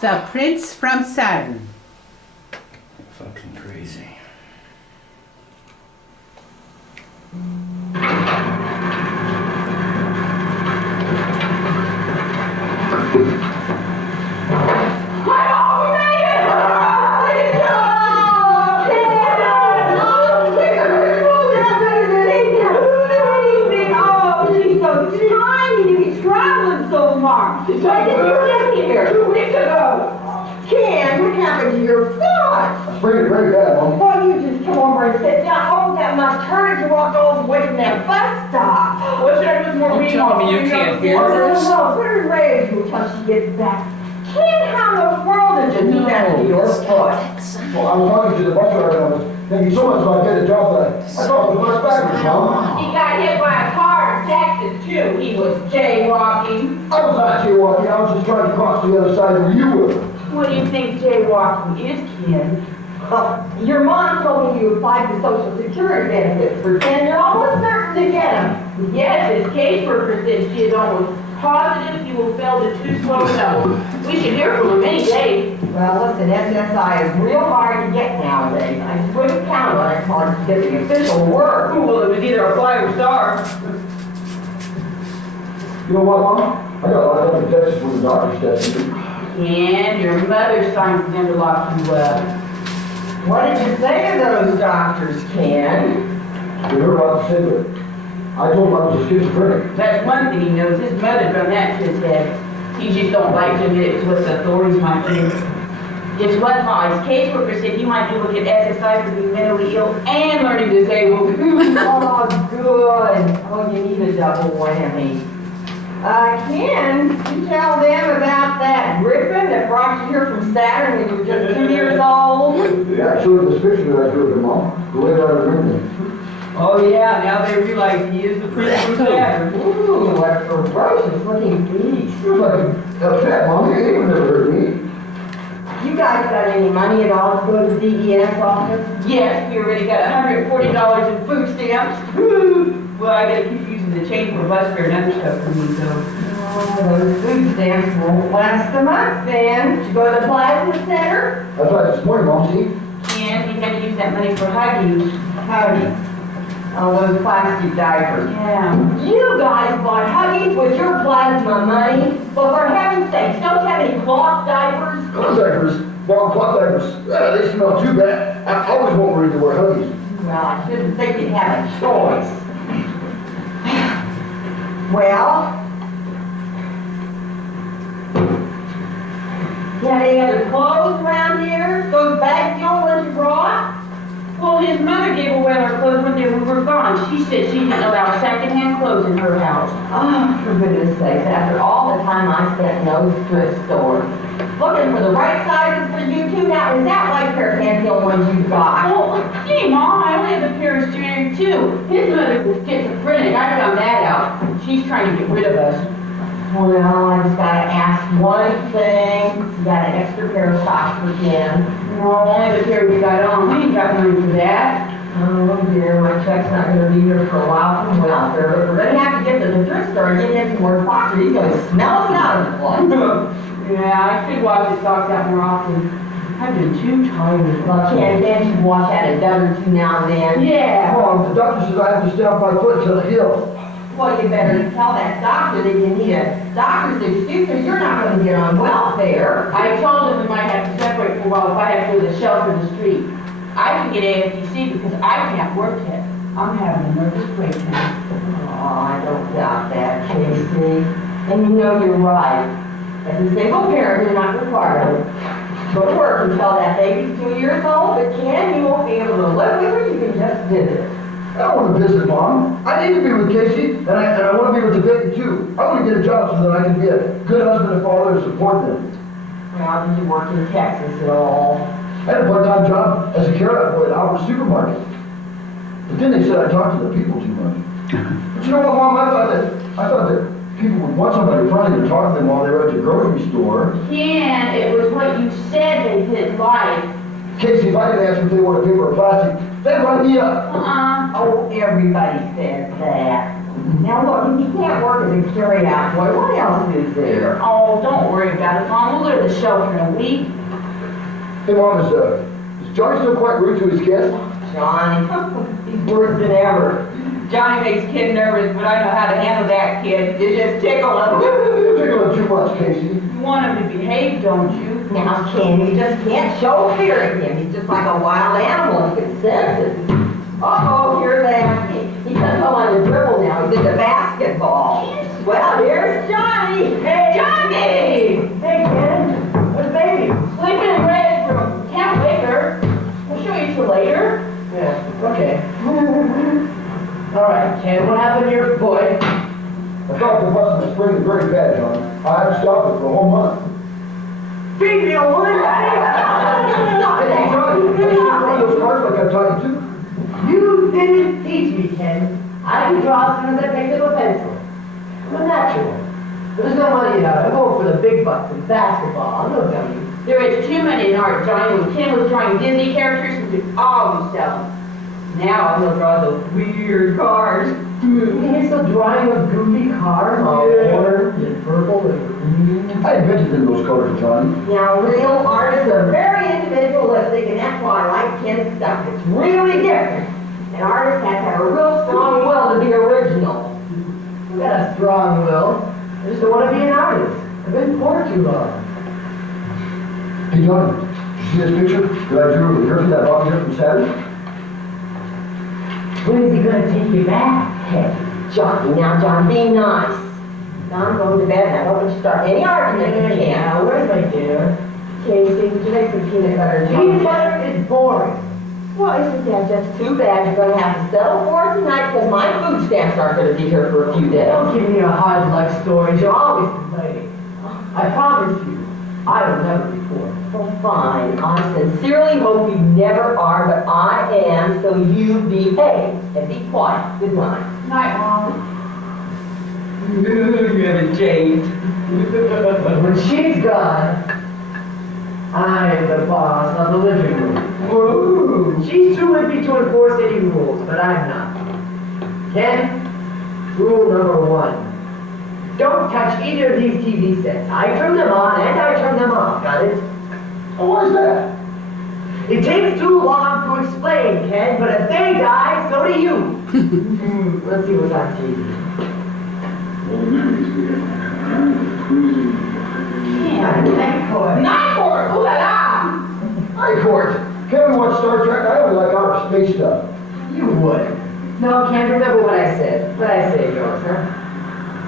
The Prince from Saturn. Fucking crazy. When did you get here? 2 weeks ago. Ken, what happened to your foot? It's pretty bad, Mom. Well, you just come over and sit down. Oh, that must hurt if you walked all the way from that bus stop. What should I do with more reading? Tell me you can't hear this. No, put her in rage until she gets back. Ken, how in the world did you do that to your foot? Well, I was talking to the bus driver and I was thinking so much about getting a job that I thought it was much backwards, Mom. He got hit by a car in Texas, too. He was jaywalking. I was not jaywalking, I was just trying to cross to the other side where you were. What do you think jaywalking is, Ken? Your mom told me you applied for Social Security benefits for 10. You're almost certain to get them. Yes, his caseworker said she is almost positive he will fail the too slow level. We should hear from him any day. Well, listen, SSI is real hard to get nowadays. I just wouldn't count on it hard to get the official word. Well, it was either a fly or star. You know what, Mom? I got a lot of other texts from the doctor's desk. And your mother signed them to lock you up. What did you say to those doctors, Ken? We heard a lot to say, but I told him I was a schizophrenic. That's one thing he knows. His mother done that to his head. He just don't like to admit it to what the authorities might do. Guess what, Ma? His caseworker said he might be able to get SSI for being mentally ill and learning disabled. Oh, good. Oh, you need a double whammy. Ken, you tell them about that griffin that brought you here from Saturn when you were just 2 years old? Yeah, I showed this picture that I drew of him, Mom. The way that I remember him. Oh yeah, now they realize he is the Prince from Saturn. Ooh, what a ferocious looking beast. He was like a pet, Mom. He would never hurt me. You guys got any money at all to go to the DES office? Yes, we already got $140 in food stamps. Well, I gotta keep using the change for bus fare and other stuff for me, so. Oh, those food stamps won't last a month then. Did you go to the Plasma Center? That's right, this morning, Mom, see? And we had to use that money for Huggies. Howdy. Oh, those plastic diapers. Yeah. You guys bought Huggies with your plasma money? Well, for heaven's sakes, don't you have any cloth diapers? Cloth diapers, well, cloth diapers, they smell too bad. I always want Marie to wear Huggies. Well, I shouldn't think you'd have a choice. Well, you have any other clothes around here? Those bags, the only ones you brought? Well, his mother gave away our clothes when we were gone. She said she didn't allow secondhand clothes in her house. Oh, for goodness sakes, after all the time I spent in those thrift stores. Looking for the right sizes for you two. Now, is that white pair of Canfield ones you got? Oh, hey, Mom, I only have a pair of steering too. His mother's a schizophrenic. I found that out. She's trying to get rid of us. Well, I just gotta ask one thing. You got an extra pair of socks for Ken? No, only the pair we got on. We ain't got money for that. Oh dear, my check's not gonna be here for a while from welfare, but we're gonna have to get to the thrift store and get him some more socks or he's gonna smell us out of the place. Yeah, I should wash his socks out more often. I've been too tired. Well, can't you wash out a dozen or two now and then? Yeah. Mom, the doctor says I have to stay off my foot till it heals. Well, you better tell that doctor that you need a doctor's excuse or you're not gonna get on welfare. I told him we might have to separate for a while if I have to go to the shelter in the street. I can get AFTC because I can't work yet. I'm having a nervous breakdown. Oh, I don't doubt that, Casey. And you know you're right. As a single parent, you're not required to go to work until that baby's 2 years old, but Ken, you won't be able to live with her, you can just visit. I don't want to visit, Mom. I need to be with Casey, and I want to be with the baby, too. I want to get a job so that I can be a good husband and father and support them. Well, did you work in Texas at all? I had a part-time job as a carrot boy at Albert's supermarket. But then they said I talked to the people too much. But you know what, Mom? I thought that people would want somebody in front of them to talk to them while they were at the grocery store. Yeah, it was what you said they didn't like. Casey, if I didn't ask them if they wanted paper or plastic, they'd write me up. Oh, everybody says that. Now look, if you can't work as a carry-out boy, what else is there? Oh, don't worry about it, Mom. We'll go to the shelter in a week. Hey, Mom, is Johnny still quite rude to his kids? Johnny, he's worse than ever. Johnny makes kid nervous, but I know how to handle that kid. You just tickle him. You're tickling too much, Casey. You want him to behave, don't you? Now, Ken, you just can't show fear of him. He's just like a wild animal. He can sense it. Uh-oh, here's that. He doesn't go on the dribble now. He's into basketball. Well, here's Johnny. Hey, Johnny! Hey, Ken. Where's baby? Sleeping in Red's room. Can't wake her. We'll show you two later. Yeah, okay. All right, Ken, what happened to your boy? I thought the bus in the spring is very bad, John. I had to stop it for a whole month. Feed me a woman. Stop it, Hey, Johnny, I should run those cars like I taught you to. You didn't teach me, Ken. I can draw as soon as I picked up a pencil. I'm a natural. But there's no money in art. I'm going for the big bucks in basketball. I'm no dummy. There is too many in art, Johnny. When Ken was drawing Disney characters, we could always sell them. Now he'll draw those weird cars. You're still drawing a goofy car, orange and purple and green. I invented in those colors, Johnny. Now, real artists are very individualistic, and that's why I like Ken's stuff. It's really different. An artist has to have a real strong will to be original. I've got a strong will. I just don't want to be an artist. I've been poor too long. Hey, Johnny, did you see this picture that I drew of the turkey that brought me here from Saturn? When is he going to take you back? Hey, Johnny, now, John, be nice. Now I'm going to bed, and I don't want you to start any argument if you can. Now, where's my dinner? Casey, would you make some peanut butter and jelly? Peanut butter is boring. Well, isn't that just too bad? You're going to have to settle for it tonight because my food stamps aren't going to be here for a few days. Don't give me a hard luck stories. You're always complaining. I promise you, I will never report. Well, fine. I sincerely hope you never are, but I am, so you behave and be quiet. Good night. Night, Mom. You haven't changed. When she's gone, I'm the boss of the living room. Whoa. She's too wimpy to enforce any rules, but I'm not. Ken, rule number 1. Don't touch either of these TV sets. I turn them on and I turn them off. Got it? Oh, why is that? It takes too long to explain, Ken, but if they die, so do you. Let's see what's on TV. Night court. Ooh la la. Night Court. Kevin watch Star Trek. I only like outer space stuff. You would. No, Ken, remember what I said. What I say, yours, huh?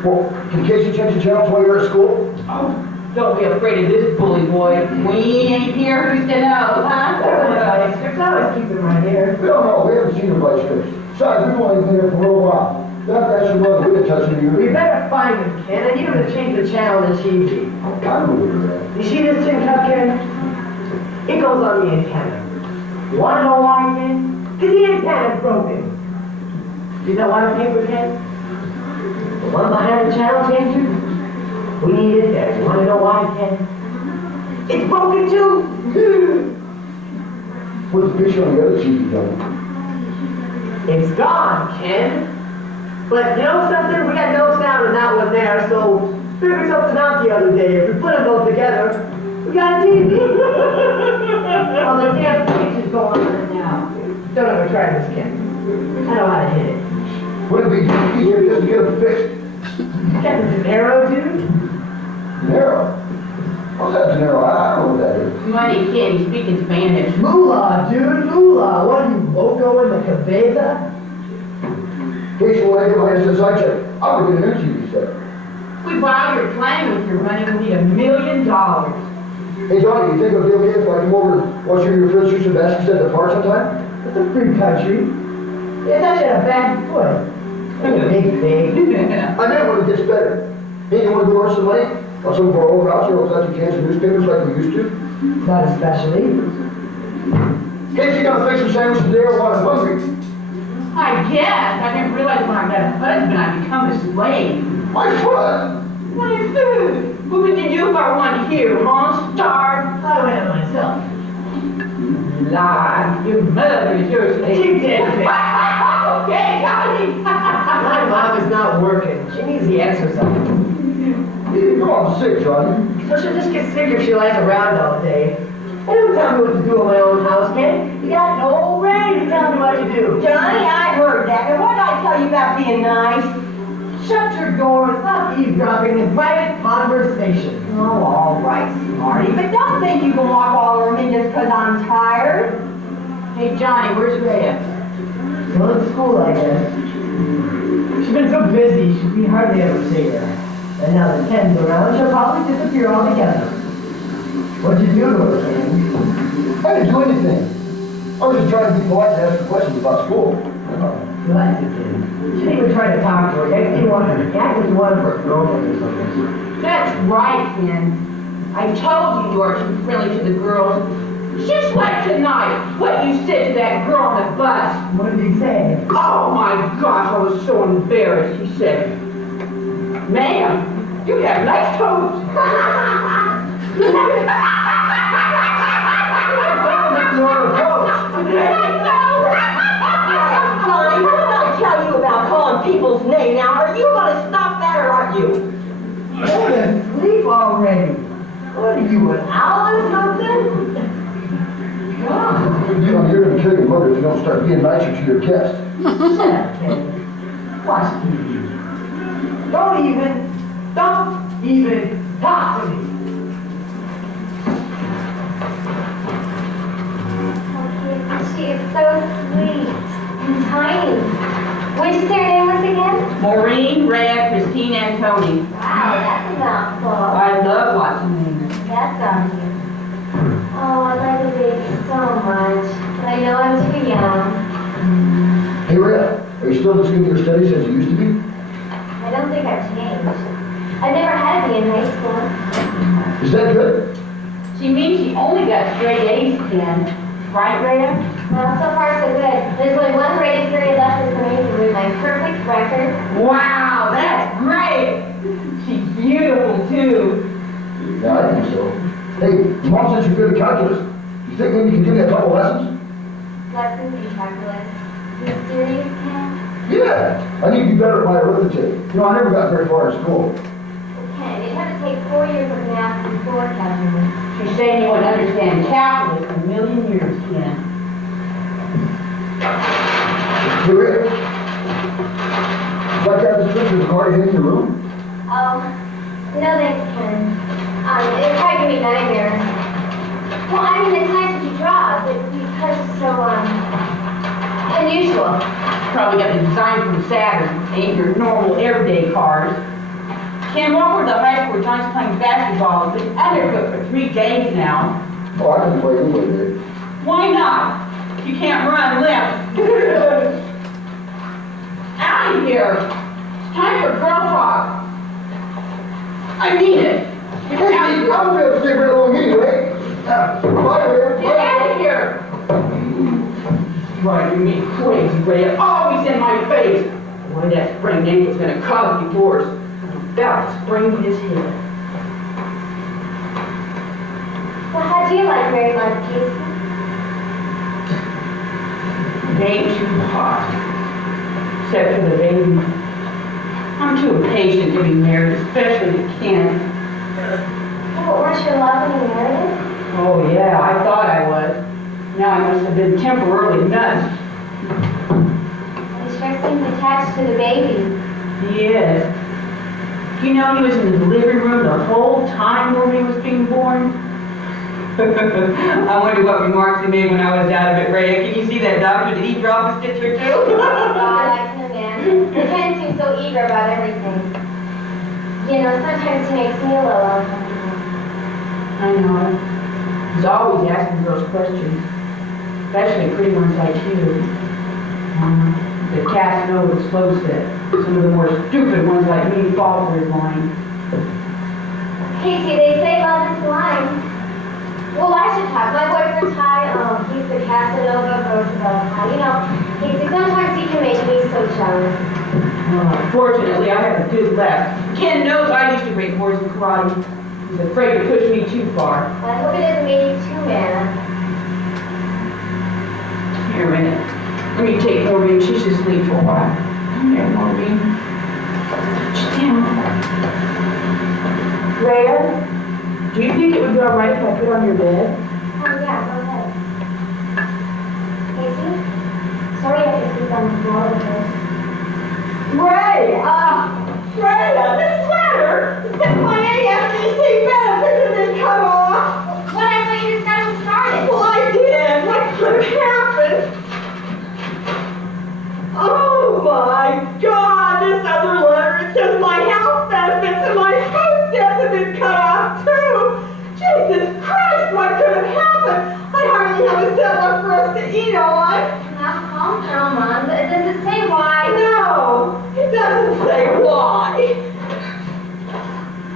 Well, can Casey change the channels while you're at school? Oh, don't be afraid of this bully boy. We ain't here, who's to know, huh? Scripts, I always keep them right here. We don't know. We haven't seen the vice scripts. Besides, we've only been here for a little while. That should run the way to touching We you. better find him, Ken. I need him to change the channel to TV. I don't know where you're at. You see this tin cup, Ken? It goes on the antenna. You want to know why, Ken? Because the antenna's broken. You know why paper, Ken? The one behind the channel changer? We need it there. You want to know why, Ken? It's broken too. What's the picture on the other TV, Johnny? It's gone, Ken. But you know something? We got no sound in that one there, so figure something out the other day. If we put them both together, we got a TV. Well, the damn picture's going on now. Don't ever try this, Ken. I know how to hit it. Would it be easier just to get them fixed? Ken, is an arrow, dude? Narrow. What's that narrow? I don't know what that is. Money can't speak in Spanish. Moolah, dude, moolah. What are you, loco in the cabeza? Casey, when I get my SSI check, I would get a new TV set. We while you're playing with your money, we need $1 million. Hey, Johnny, you think it'll be okay if I come over and watch you and your friends shoot some baskets at the park sometime? It's a free country. It's not in a bad foot. Big thing. I meant when it gets better. Hey, you want to go earn some money on some of our old routes or collecting cans of newspapers like we used to? Not especially. Casey, you gotta fix some sandwiches today or what? I'm hungry. I guess. I didn't realize when I got a husband, I'd become a slave. My foot! My food. What would you do if I wanted here, huh? Starve? I went it myself. Lie. Your mother is your slave. She did. Okay, Johnny. My mom is not working. She needs the exercise. Come on, sick, Johnny. Well, she'll just get sick if she lies around all day. They don't tell me what to do in my own house, Ken. You got no right to tell me what to do. Johnny, I heard that. And what did I tell you about being nice? Shut your door and stop eavesdropping in private conversation. Oh, all right, Smarty. But don't think you can walk all over me just because I'm tired. Hey, Johnny, where's Rhea? Still at school, I guess. She's been so busy, we hardly ever see her. And now that Ken's around, she'll probably disappear altogether. What'd you do to her, Ken? I didn't do anything. I was just trying to be polite and ask her questions about school. Bless you, Ken. She didn't even try to talk to her. Next thing you want her to act like you want her for a girlfriend or something. That's right, Ken. I told you you are too friendly to the girls. Just like tonight, what you said to that girl on the bus. What did he say? Oh my gosh, I was so embarrassed. He said, "Ma'am, you have nice toes." Johnny, what did I tell you about calling people's name? Now, are you going to stop that or are you? Go to sleep already. What are you, an owl or something? God. You're going to kill your mother if you don't start being nicer to your guests. Shut up, Ken. Watch TV. Don't even talk to me. She is so sweet and tiny. What did you say her name was again? Maureen, Rhea, Christine, and Tony. Wow, that's a mouthful. I love lots of names. That's on you. Oh, I like the baby so much, but I know I'm too young. Hey, Rhea, are you still as good at your studies as you used to be? I don't think I've changed. I've never had to be in high school. Is that good? She means she only got straight A's, Ken. Right, Rhea? Well, so far so good. There's only one graded period left for me to read my perfect record. Wow, that's great! She's beautiful, too. Yeah, I think so. Hey, your mom says you're good at calculus. You think maybe you can give me a couple lessons? Lessons in calculus. You serious, Ken? Yeah, I need to be better at my arithmetic. You know, I never got very far in school. Ken, you'd have to take 4 years of math before calculus. She's saying you wouldn't understand calculus in a million years, Ken. Hey, Rhea, would you like to have this picture of the car hanging in your room? Oh, no thanks, Ken. It'd probably give me nightmares. Well, I mean, it's nice that you draw, but because it's so, unusual. Probably got the design from Saturn. Ain't your normal everyday cars. Ken, while we're at the high school, John's playing basketball. He's been undercooked for 3 games now. Oh, I can play anyway, Dave. Why not? You can't run left. Out of here. It's time for girl talk. I mean it. It's out of here. I'm going to stay right along anyway. Bye, Rhea. Get out of here. Driving me crazy, Rhea. Always in my face. Boy, that sprained ankle's gonna cause divorce. I'm about to sprain his head. Well, how do you like married life, Casey? It ain't too hot. Except for the baby. I'm too impatient to be married, especially to Ken. Yeah, but weren't you in love when you married him? Oh yeah, I thought I was. Now I must have been temporarily nuts. He sure seems attached to the baby. He is. You know he was in the delivery room the whole time Maureen was being born? I wonder what remarks he made when I was out of it, Rhea. Can you see that doctor? Did he drop a stitch or two? God, I can imagine. Ken seems so eager about everything. You know, sometimes he makes me a little uncomfortable. I know. He's always asking girls questions. Especially pretty ones like you. The Casanova exposed that. Some of the more stupid ones like me fall for his line. Casey, they say love is blind. Well, I should talk. My boyfriend's high. He's the Casanova Roosevelt high. You know, Casey, sometimes he can make me so jealous. Fortunately, I have a good left. Ken knows I used to great boys in karate. He's afraid to push me too far. Well, I hope it doesn't make you too mad. Here a minute. Let me take Maureen. She should sleep for a while. Come here, Maureen. Just down. Rhea, Do you think it would be all right if I put on your bed? Oh, yeah, go ahead. Casey? Sorry I have to sleep on the floor with her. Ray, this sweater, since my AFDC benefits have been cut off. What, I thought you just got them started. Well, I did. What could have happened? Oh my God, this other letter, it says my health benefits and my food stamps have been cut off too. Jesus Christ, what could have happened? I hardly have a cent left for us to eat on. Now, calm down, Mom. Does it say why? No, it doesn't say why.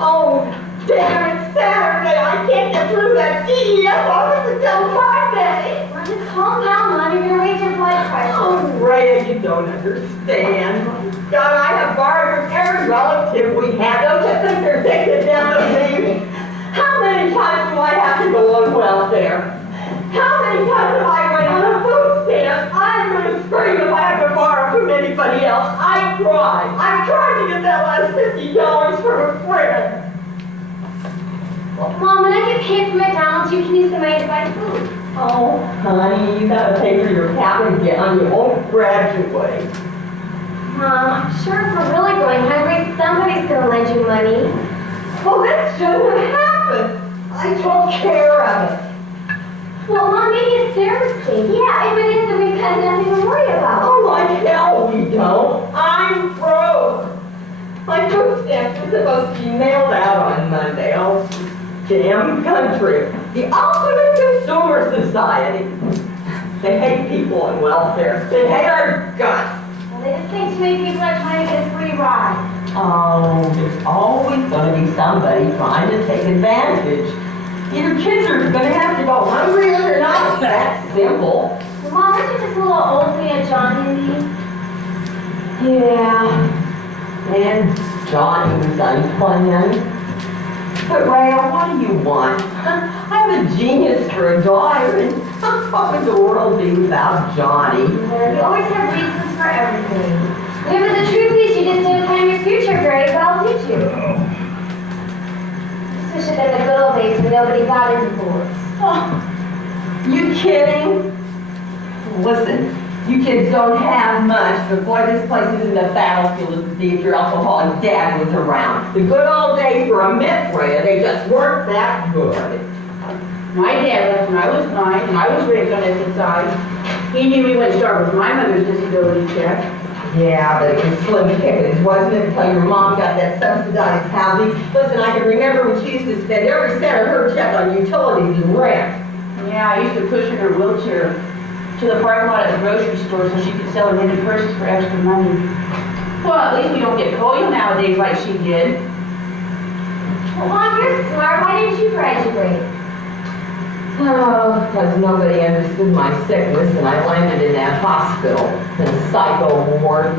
Oh, damn, it's Saturday. I can't get through that DES office until Monday. Well, just calm down, Mom. You're gonna raise your blood pressure. Oh, Ray, you don't understand. God, I have borrowed from every relative we have. Don't you think they're taking it down to me? How many times do I have to go on welfare? How many times have I run on a food stamp? I'm going to scream if I have to borrow from anybody else. I tried to get that last $50 from a friend. Mom, when I get paid from McDonald's, you can use the money to buy food. Oh, honey, you gotta pay for your cap and gown. You won't graduate. Mom, I'm sure if we're really going hungry, somebody's gonna lend you money. Well, that shouldn't have happened. I took care of it. Well, Mom, maybe it's their mistake. Yeah, if it is, then we've got nothing to worry about. Oh, like hell we don't. I'm broke. My food stamps were supposed to be mailed out on Monday. Oh, damn country. The ultimate consumer society. They hate people on welfare. They hate our guts. Well, they just think too many people are trying to get a free ride. Oh, there's always going to be somebody trying to take advantage. Either kids are going to have to go hungry or they're not. That's simple. Well, Mom, aren't you just a little old for you, Johnny and me? Yeah. And Johnny was unplanned. But Ray, what do you want? I'm a genius for a daughter, and what would the world be without Johnny? You always have reasons for everything. Yeah, but the truth is, you just didn't plan your future very well, did you? This should have been the good old days when nobody got a divorce. Oh, you kidding? Listen, you kids don't have much, but boy, this place isn't a battlefield to see if your alcoholic dad was around. The good old days were a myth, Rhea. They just weren't that good. My dad left when I was 9 and I was raised on SSI. He knew he wouldn't start with my mother's disability check. Yeah, but it was slim pickings, wasn't it, until your mom got that subsidized housing? Listen, I can remember when she used to spend every cent of her check on utilities and rent. Yeah, I used to push her in her wheelchair to the parking lot at the grocery store so she could sell her knitted purses for extra money. Well, at least we don't get polio nowadays like she did. Well, Mom, you're smart. Why didn't you graduate? Oh, because nobody understood my sickness and I landed in that hospital, in a psycho ward.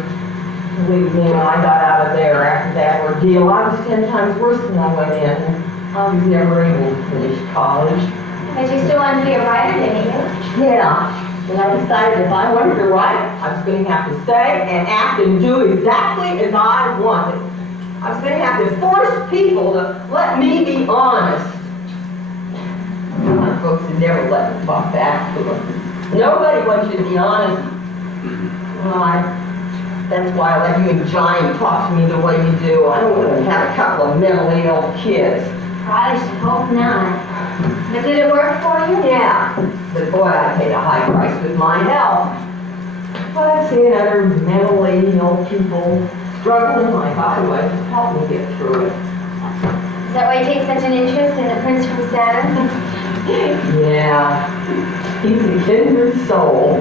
Believe me, when I got out of there after that ordeal, I was 10 times worse than I went in. I was never able to finish college. But you still wanted to be a writer, didn't you? Yeah, and I decided if I wanted to write, I was going to have to stay and act and do exactly as I wanted. I was going to have to force people to let me be honest. My folks had never let me talk back to them. Nobody wants you to be honest. Well, that's why I let you and Johnny talk to me the way you do. I don't want to have a couple of mentally ill kids. I should hope not. But did it work for you? Yeah, but boy, I paid a high price with my health. But I've seen other mentally ill people struggling like I was. Help me get through it. Is that why you take such an interest in the Prince from Saturn? Yeah, he's a kindred soul.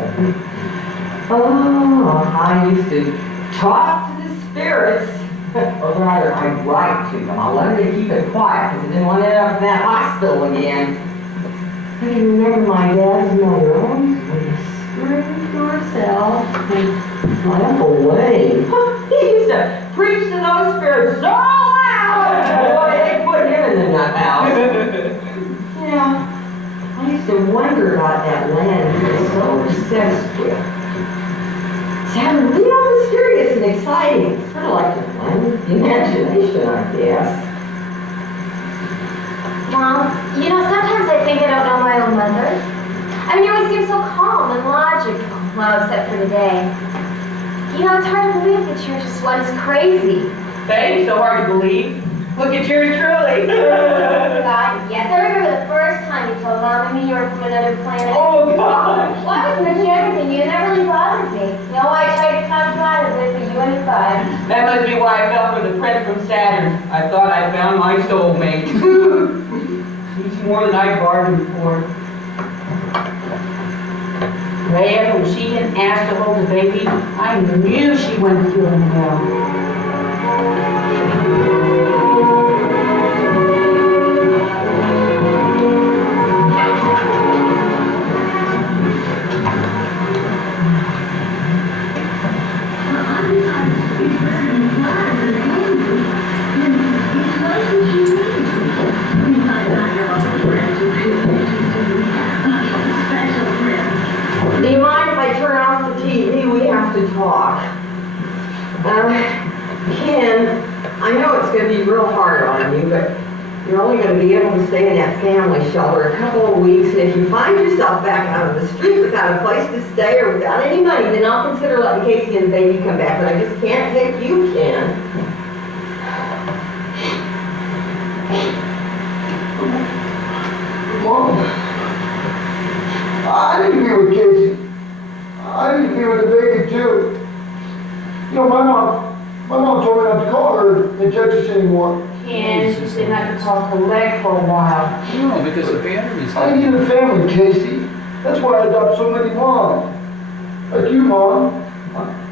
Oh, I used to talk to the spirits. Or rather, I'd write to them. I wanted to keep it quiet because I didn't want to end up in that hospital again. I can remember my dad's mother always screamed to herself. And my Uncle Wayne, he used to preach to those spirits so loud. Boy, they put him in the nut house. Yeah, I used to wonder about that land he was so obsessed with. Sounded real mysterious and exciting. Sort of like the imagination, I guess. Mom, you know, sometimes I think I don't know my own mother. I mean, you always seem so calm and logical. Well, except for today. You know, it's hard to believe that you're just once crazy. Thanks, so hard to believe. Look at yours truly. God, yes, I remember the first time you told Mom and me you were from another planet. Oh, God. Well, I was mentioning everything. You never really bothered me. You know, I tried to come out of it, but you went aside. That must be why I fell for the prince from Saturn. I thought I found my soulmate. He's more than I bargained for. Rhea, when she didn't ask to hold the baby, I knew she wasn't feeling well. Do you mind if I turn off the TV? We have to talk. Ken, I know it's going to be real hard on you, but you're only going to be able to stay in that family shelter a couple of weeks, and if you find yourself back out of the street without a place to stay or without any money, then I'll consider letting Casey and the baby come back, but I just can't take you, Ken. Mom, I need to be with Casey. I need to be with the baby too. You know, my mom told me not to call her in Texas anymore. Ken, she said not to call collect for a while. No, because the battery's I need a family, Casey. That's why I adopt so many moms. Like you, Mom.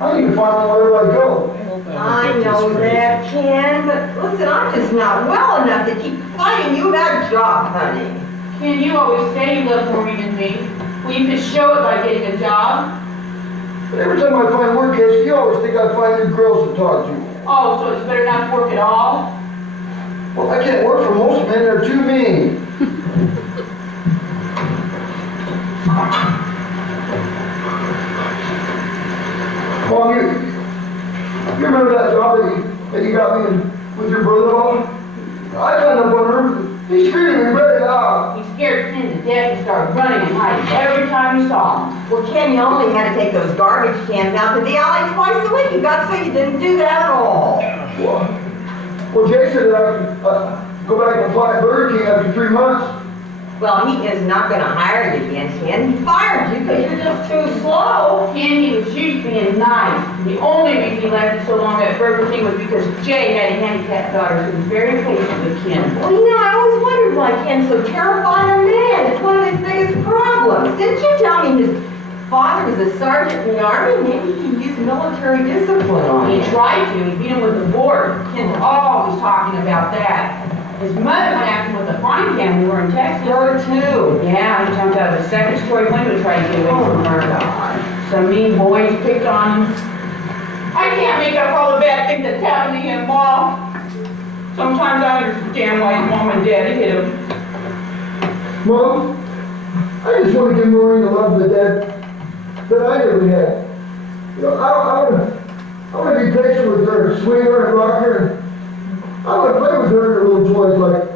I need to find one wherever I go. I know that, Ken, but listen, I'm just not well enough to keep fighting you about a job, honey. Ken, you always say you love more than me. Well, you could show it by getting a job. But every time I find work, Casey, you always think I find new girls to talk to. Oh, so it's better not to work at all? Well, I can't work for most men. They're too mean. Mom, you remember that job that you got me in with your brother-in-law? I got up on her. He's treating me very loud. He scared Ken to death and started running and hiding every time you saw him. Well, Ken, you only had to take those garbage cans out to the alley twice a week. You got to say you didn't do that at all. Well, Jay said that I could go back and apply at Burger King after 3 months. Well, he is not going to hire you again, Ken. He fired you because you're just too slow. Ken, he was used to being nice. The only reason he lasted so long at Burger King was because Jay had a handicapped daughter who was very patient with Ken. Well, you know, I always wondered why Ken's so terrified of men. It's one of his biggest problems. Didn't you tell me his father was a sergeant in the army? Maybe he could use military discipline on He him. tried to. He beat him with the board. Ken's always talking about that. His mother went after him with a frying pan when we were in Texas. Her too. Yeah, he jumped out of a second-story window trying to get away from her. Some mean boys picked on him. I can't make up all the bad things that's happened to him, Mom. Sometimes I understand why his mom and daddy hit him. Mom, I just want to give Maureen the love of the dad that I never had. You know, I want to be patient with her, swing her and rock her, and I want to play with her and her little toys like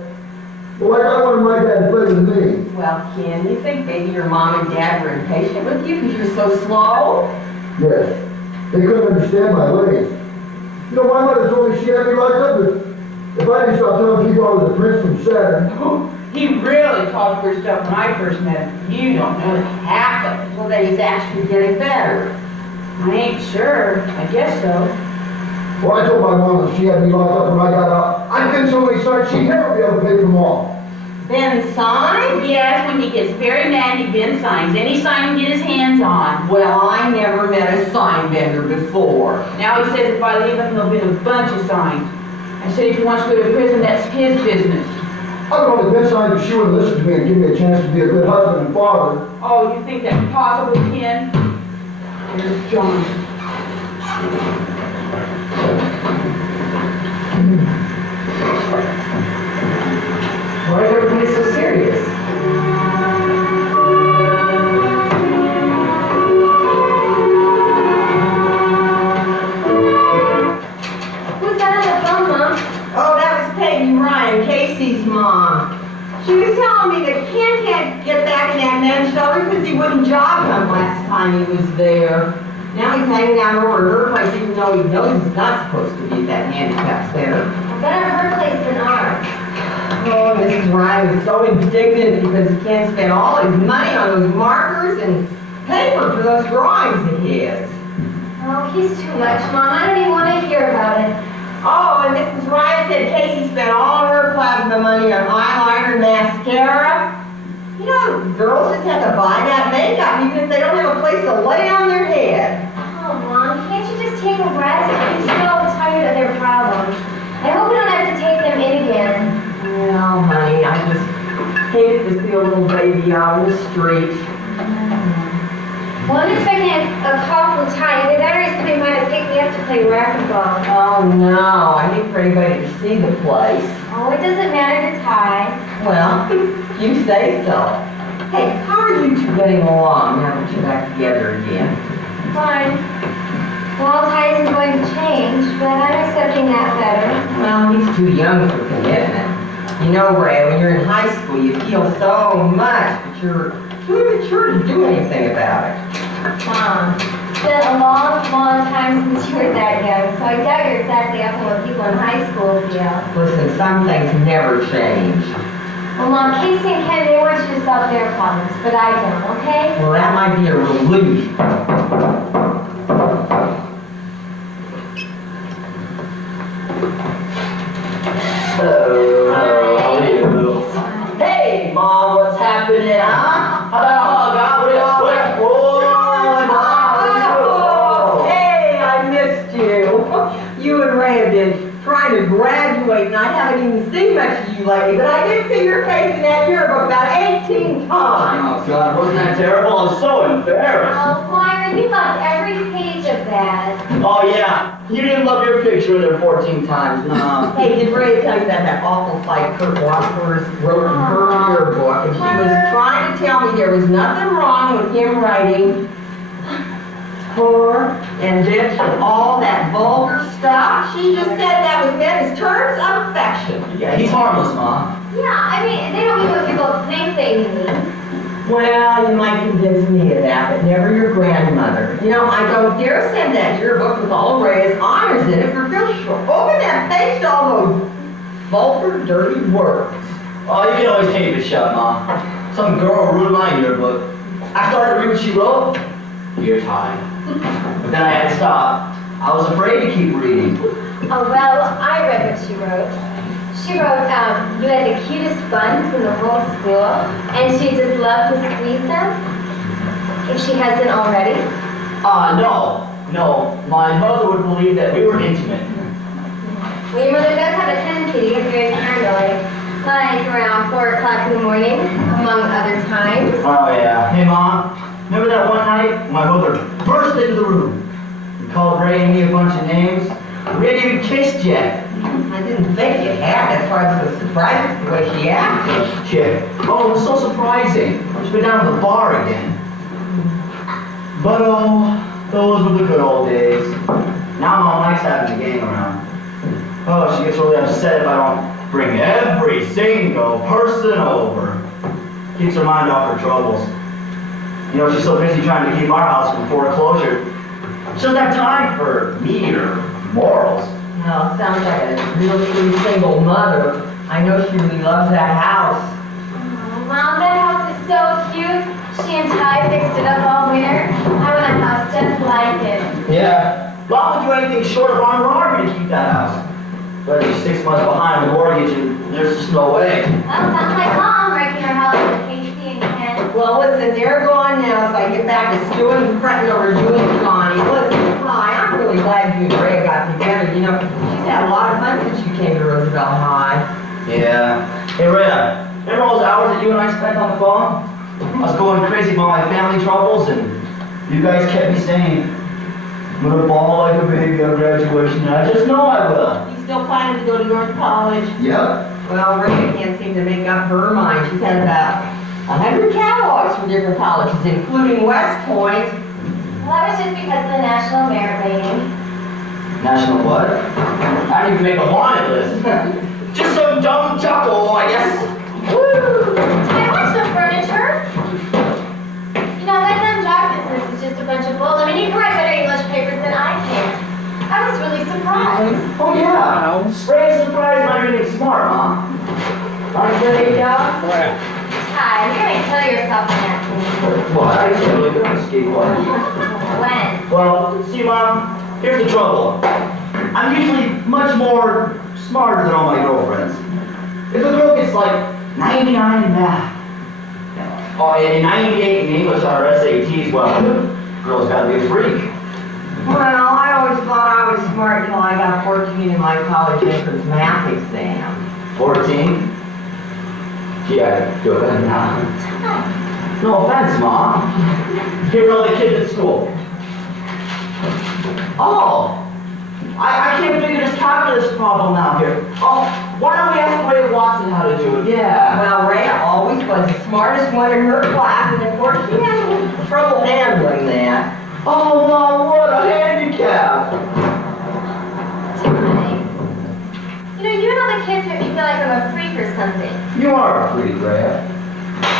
I wanted my dad to play with me. Well, Ken, you think maybe your mom and dad were impatient with you because you're so slow? Yes, they couldn't understand my ways. You know, my mother told me she had me locked up if I didn't stop telling people I was a prince from Saturn. He really called for stuff when I first met him. You don't know half of it. Well, then he's actually getting better. I ain't sure. I guess so. Well, I told my mom that she had me locked up when I got out. I've been so many times she'd never be able to pay them all. Then sign? Yes, when he gets very mad, he bends signs. Any sign he can get his hands on. Well, I never met a sign vendor before. Now he says if I leave him, there'll be a bunch of signs. I said if he wants to go to prison, that's his business. I would only been signed if she would listen to me and give me a chance to be a good husband and father. Oh, you think that's possible, Ken? Here's John. Why is everybody so serious? Who's that on the phone, Mom? Oh, that was Peggy Ryan, Casey's mom. last time he was there. Now he's hanging out over at her place even though he knows he's not supposed to be at that handicap center. Better her place than ours. Oh, Mrs. Ryan is so indignant because he can't spend all his money on those markers and paper for those drawings of his. Oh, he's too much, Mom. I don't even want to hear about it. Oh, and Mrs. Ryan said Casey spent all her plasma money on eyeliner and mascara. You know, girls just have to buy that makeup even if they don't have a place to lay on their head. Oh, Mom, can't you just take a rest? I'm so tired of their problems. I hope we don't have to take them in again. Well, honey, I just hated to see a little baby out on the street. Well, I'm expecting a call from Ty. The batteries coming by to pick me up to play racquetball. Oh, no, I hate for anybody to see the place. Oh, it doesn't matter to Ty. Well, you say so. Hey, how are you two getting along now that you're back together again? Fine. Well, Ty isn't going to change, but I'm accepting that better. Well, he's too young for commitment. You know, Ray, when you're in high school, you feel so much, but you're too immature to do anything about it. Mom, it's been a long, long time since you were that young, so I doubt you're exactly up on what people in high school feel. Listen, some things never change. Well, Mom, Casey and Ken, they want you to solve their problems, but I don't, okay? Well, that might be a relief. Hello, how are you? Hey, Mom, what's happening, huh? Oh, God, what is quick? Oh, hey, I missed you. You and Ray have been trying to graduate, and I haven't even seen much of you lately, but I did see your face in that yearbook about 18 times. Oh, God, wasn't that terrible? I'm so embarrassed. Oh, Myron, you loved every page of that. Oh, yeah, you didn't love your picture in there 14 times, no. Hey, did Ray tell you about that awful fight Kurt Wadsworth wrote in her yearbook? And she was trying to tell me there was nothing wrong with him writing poor and bitch and all that vulgar stuff. She just said that was meant as terms of affection. Yeah, he's harmless, Mom. Yeah, I mean, they don't mean what people think they mean. Well, you might convince me of that, but never your grandmother. You know, I don't dare send that yearbook with all Ray's honors in it for real sure. Open that page to all those vulgar, dirty words. Oh, you can always keep it shut, Mom. Some girl ruined my yearbook. I started to read what she wrote. Dear Ty. But then I had to stop. I was afraid to keep reading. Oh, well, I read what she wrote. She wrote, you had the cutest buns in the whole school, and she just loved to squeeze them, if she hasn't already. No. My mother would believe that we were intimate. Well, your mother does have a tendency to get very paranoid, like around 4 o'clock in the morning, among other times. Oh, yeah. Hey, Mom, remember that one night my mother burst into the room and called Ray and me a bunch of names? We hadn't even kissed yet. I didn't think you had. That's why I was so surprised at the way she acted. Yeah. Oh, it was so surprising. She's been down to the bar again. But oh, those were the good old days. Now Mom likes having the gang around. Oh, she gets really upset if I don't bring every single person over. Keeps her mind off her troubles. You know, she's so busy trying to keep our house from foreclosure. She doesn't have time for me or morals. No, sounds like a real true single mother. I know she really loves that house. Oh, Mom, that house is so cute. She and Ty fixed it up all winter. I want a house just like it. Yeah. Mom would do anything short of armed robbery to keep that house. But she's 6 months behind the mortgage and there's just no way. Well, sounds like Mom wrecking her house with Casey and Ken. Well, listen, they're gone now, so I get back to stewing and fretting over you and Connie. Listen, Hi, I'm really glad you and Ray got together. You know, she's had a lot of fun since you came to Roosevelt High. Yeah. Hey, Rhea, remember all those hours that you and I spent on the phone? I was going crazy about my family troubles and you guys kept me sane. I'm gonna bawl like a baby on graduation and I just know I will. You still planning to go to North College? Yep. Well, Ray can't seem to make up her mind. She's had about 100 catalogs from different colleges, including West Point. Well, that was just because of the National Merit Rating. National what? I didn't even make a wanted list. Just some dumb chuckle, I guess. Woo! I want some furniture. You know, that dumb job business is Oh, yeah. House. Ray is surprised by everything smart, Mom. Aren't they, Crap. Ty, you're gonna kill yourself in that thing. What? I used to really good on skateboard. When? Well, see, Mom, here's the trouble. I'm usually much more smarter than all my girlfriends. If a girl gets like 99 in math, and 98 in English on her SATs, well, girl's gotta be a freak. Well, I always thought I was smart until I got 14 in my college entrance math exam. 14? Gee, I do it better now. No offense, Mom. Here are all the kids at school. Oh! I can't figure this calculus problem out here. Oh, why don't we ask Ray Watson how to do it? Yeah. Well, Rhea always was the smartest one in her class, and of course she had a little trouble handling that. Oh, Mom, what a handicap! Ty. You know, you and all the kids make me feel like I'm a freak or something. You are a freak, Ray.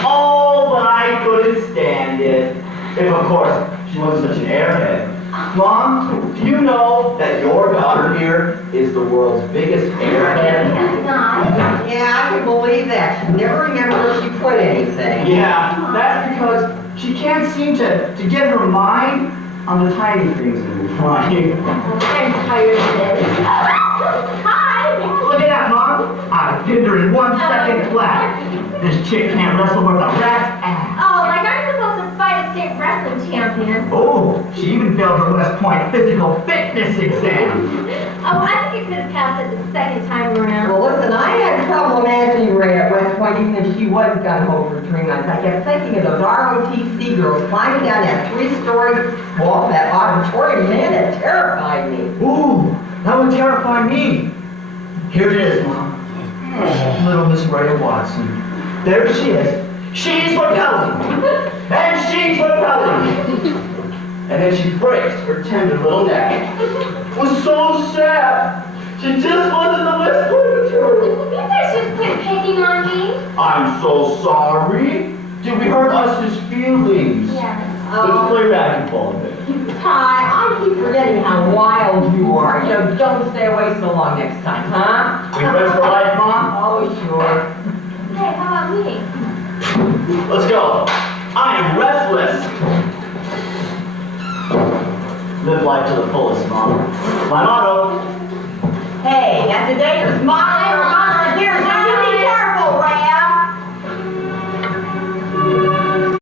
Oh, but I couldn't stand it. If, of course, she wasn't such an airhead. Mom, do you know that your daughter here is the world's biggest airhead? Not. Yeah, I can believe that. She never remembered where she put anything. Yeah, that's because she can't seem to get her mind on the tiny things in her mind. I'm tired of this. Hi! Look at that, Mom. I pinned her in 1 second flat. This chick can't wrestle worth a rat's ass. Oh, like I'm supposed to fight a state wrestling champion. Oh, she even failed her West Point physical fitness exam. Oh, I think you could have passed it the second time around. Well, listen, I had trouble imagining Ray at West Point, even if she was gun ho for 3 months. I kept thinking of those ROTC girls climbing down that 3-story wall of that auditorium. Man, it terrified me. Ooh, that would terrify me. Here it is, Mom. Little Miss Ray Watson. There she is. She's repelling. And she's repelling. And then she breaks her tender little neck. It was so sad. She just wasn't the West Point material. You guys just quit picking on me. I'm so sorry. Did we hurt us' feelings? Yes. Let's play racquetball a bit. Ty, I keep forgetting how wild you are. You know, don't stay away so long next time, huh? We friends for life, Mom? Oh, sure. Hey, how about me? Let's go. I am restless. Live life to the fullest, Mom. My motto. Hey, that's a dangerous motto.